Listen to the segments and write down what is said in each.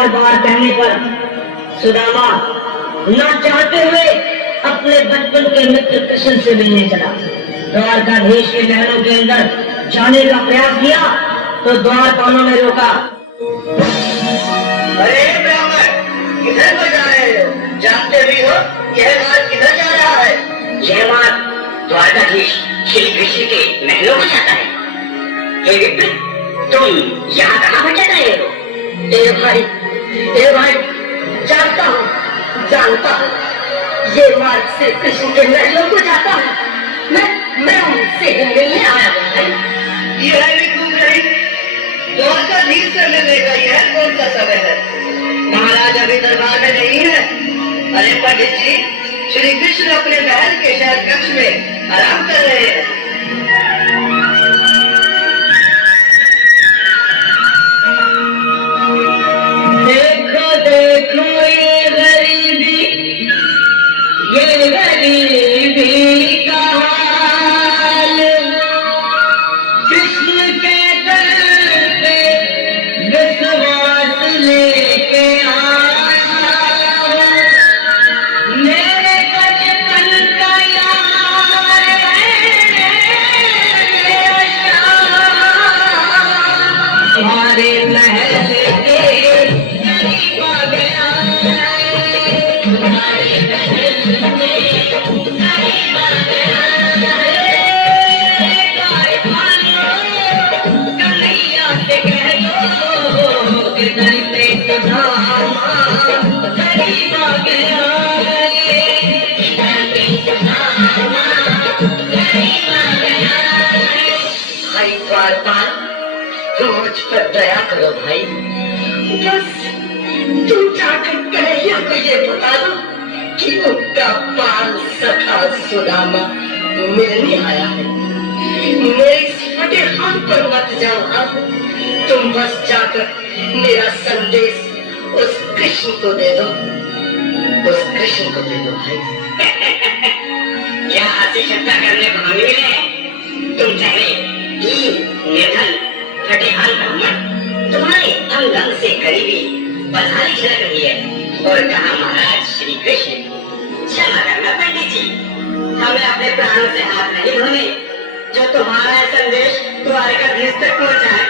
बार बार कहने पर सुदामा न चाहते हुए अपने बचपन के मित्र कृष्ण से मिलने चला। द्वारकाधीश के महलों के अंदर जाने का प्रयास किया तो द्वारपालों ने रोका। अरे ब्राह्मण, किधर को जा रहे हो? जानते भी हो यह मार्ग किधर जा रहा है? यह मार्ग द्वारकाधीश श्री कृष्ण के महलों को जाता है। हे विप्र, तुम यहाँ कहाँ भटक रहे हो? ए भाई, जानता हूँ, ये मार्ग से कृष्ण के महलों को जाता है। मैं उनसे मिलने आया हूँ। यह भी तुम नहीं, द्वारकाधीश से मिलने का यह कौन सा समय है? महाराज अभी दरबार में नहीं है। अरे पंडित जी, श्री कृष्ण अपने महल के शहर कक्ष में आराम कर रहे हैं। देखो ये गरीबी का हाल, कृष्ण के दर पे विश्वास लेके आया। मेरे बचपन का यार तुम्हारे महल के करीब आ गया। भाई द्वारपाल, मुझ पर दया करो भाई। बस तुम जाकर कन्हैया को ये बता दो कि उनका बाल सखा सुदामा मिलने आया है। मेरे इस फटे हाथ पर मत जाओ। अब तुम बस जाकर मेरा संदेश उस कृष्ण को दे दो, उस कृष्ण को दे दो भाई। क्या हंसी चिंता करने को हमें मिले? तुम ठहरे निर्धन फटे हाल ब्राह्मण, तुम्हारे अंग अंग से करीबी बधाई झलक रही है। और कहा महाराज श्री कृष्ण? क्षमा करना पंडित जी, हमें अपने प्राणों से हाथ नहीं धोने जो तुम्हारा संदेश द्वारकाधीश तक पहुंचा है।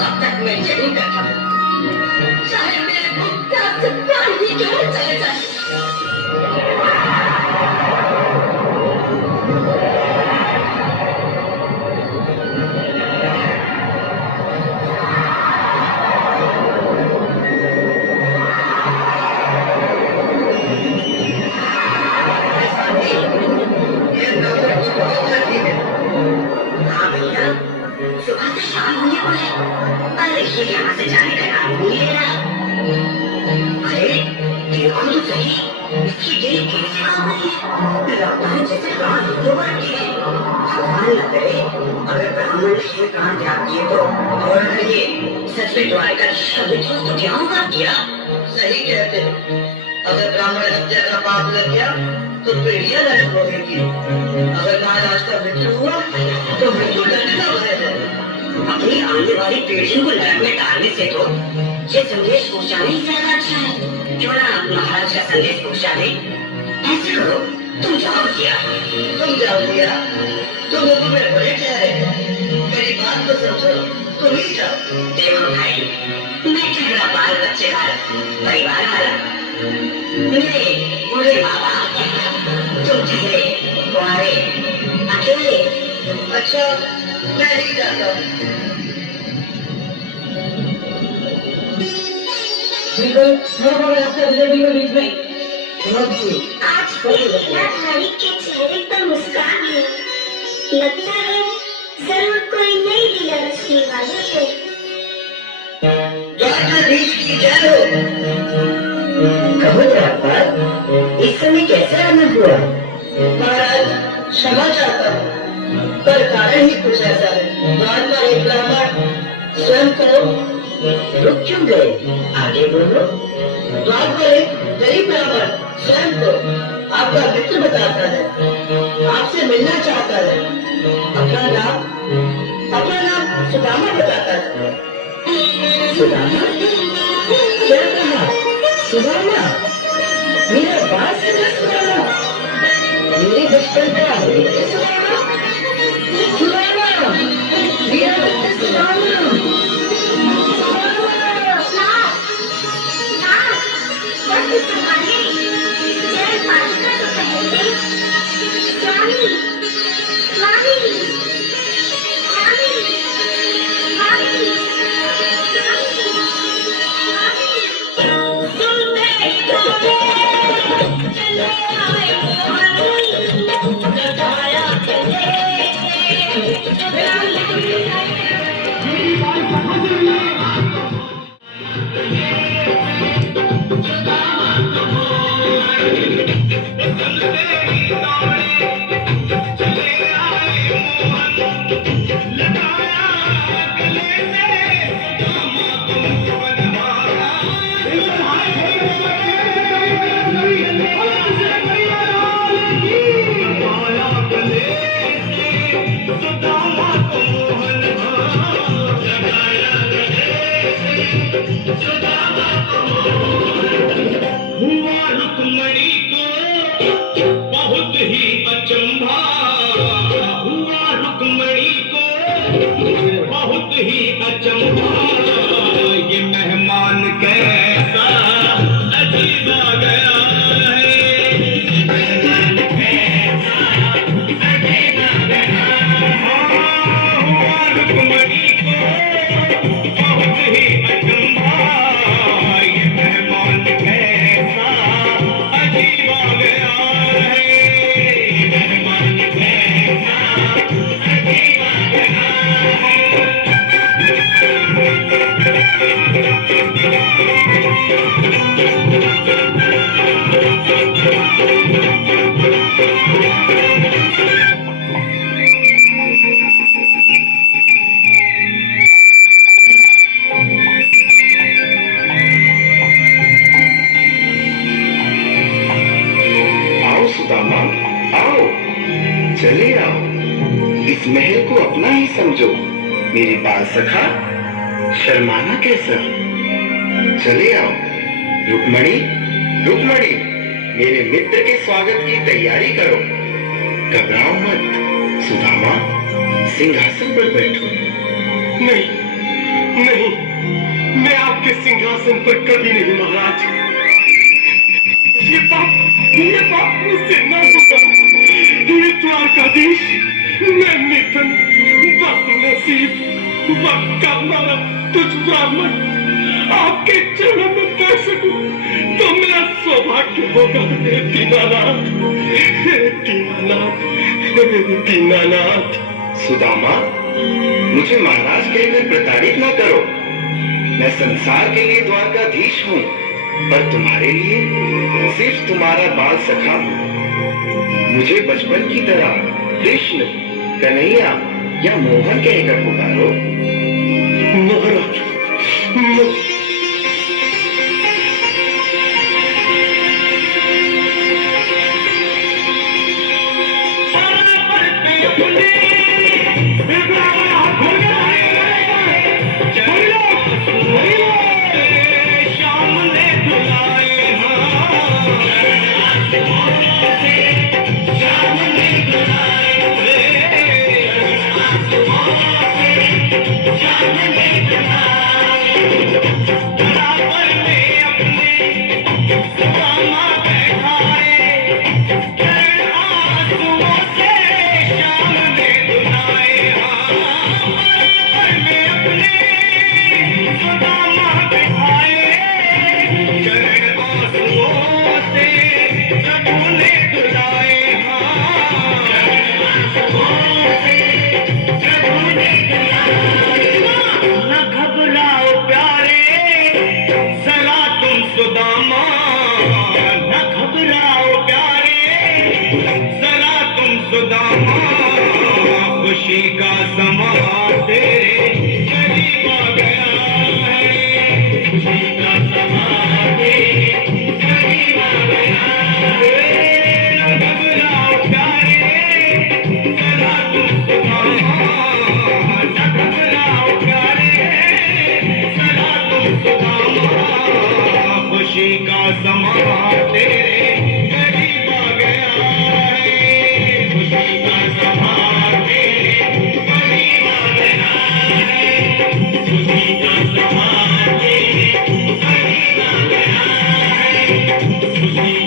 तब तक मैं यही बैठा हूँ, चाहे मेरे को प्यार से प्राण ही क्यों न चले जाए। ये यहाँ से जाने का नाम नहीं ले रहा। अरे देखो तो सही, इसकी दिल कैसी हो गई है, लगता है जैसे प्राण हिंदू बांटती है। भगवान न करे अगर ब्राह्मण ने ये प्राण त्याग दिए तो, और अगर ये सच में द्वारका तो क्या होगा? क्या सही कहते हो, अगर ब्राह्मण हत्या का पाप लग गया तो पीढ़ियां नरक भोगेंगी। अगर महाराज का मृत्यु हुआ तो मृत्यु दंड का भय है। अपनी आने वाली पीढ़ियों को नरक में डालने से तो ये संदेश पहुंचाना ही ज्यादा अच्छा है। क्यों ना महाराज का संदेश पहुंचा दे? ऐसे करो, तुम जाओ दिया। तुम जाओ दिया, तुम लोगों में बड़े ठहरे, मेरी बात तो समझो, तुम ही जाओ। देखो भाई, मैं ठहरा बाल बच्चे वाला परिवार वाला, मेरे बूढ़े माँ बाप, तुम ठहरे कुंवारे अकेले। अच्छा, मैं ही जाता हूँ। बिल्कुल रास्ते बिल्कुल बीच में। आज हीराधारी के चेहरे पर मुस्कान है, लगता है जरूर कोई नई लीला रचने वाली है। द्वारकाधीश की जय हो। कहो राजपाल, इस समय कैसे आना हुआ? महाराज क्षमा चाहता हूँ, पर कारण ही कुछ ऐसा है। द्वार पर एक ब्राह्मण स्वयं को रुक क्यों गए? आगे बोलो। द्वार पर एक गरीब ब्राह्मण स्वयं को आपका मित्र बताता है, आपसे मिलना चाहता है। अपना नाम सुदामा बताता है। सुदामा? क्या कहा? सुदामा? मेरा बात सुना सुदामा? मेरे बचपन का मित्र सुदामा? सुदामा? मेरा मित्र सुदामा? मेरी बाल सखा, शर्माना कैसा? चले आओ। रुक्मणी, रुक्मणी, मेरे मित्र के स्वागत की तैयारी करो। घबराओ मत। सुदामा, सिंहासन पर बैठो। नहीं, नहीं, मैं आपके सिंहासन पर कभी नहीं महाराज। ये पाप मुझसे न होगा। ये द्वारकाधीश, मैं मिथुन, बदनसीब, बदकर्मा तुझ ब्राह्मण आपके चरणों में बैठ सकूं तो मेरा सौभाग्य होगा। हे दीनानाथ, हे दीनानाथ, हे दीनानाथ। सुदामा, मुझे महाराज कहकर प्रताड़ित न करो। मैं संसार के लिए द्वारकाधीश हूँ, पर तुम्हारे लिए सिर्फ तुम्हारा बाल सखा हूँ। मुझे बचपन की तरह कृष्ण, कन्हैया या मोहन कहकर पुकारो। महाराज, खुशी का समा तेरे करीब आ गया है, खुशी का समा तेरे करीब आ गया है। न घबराओ प्यारे, जरा तुम सुदामा, न घबराओ प्यारे, जरा तुम सुदामा, खुशी का समा तेरे करीब आ गया है, खुशी का समा खुशी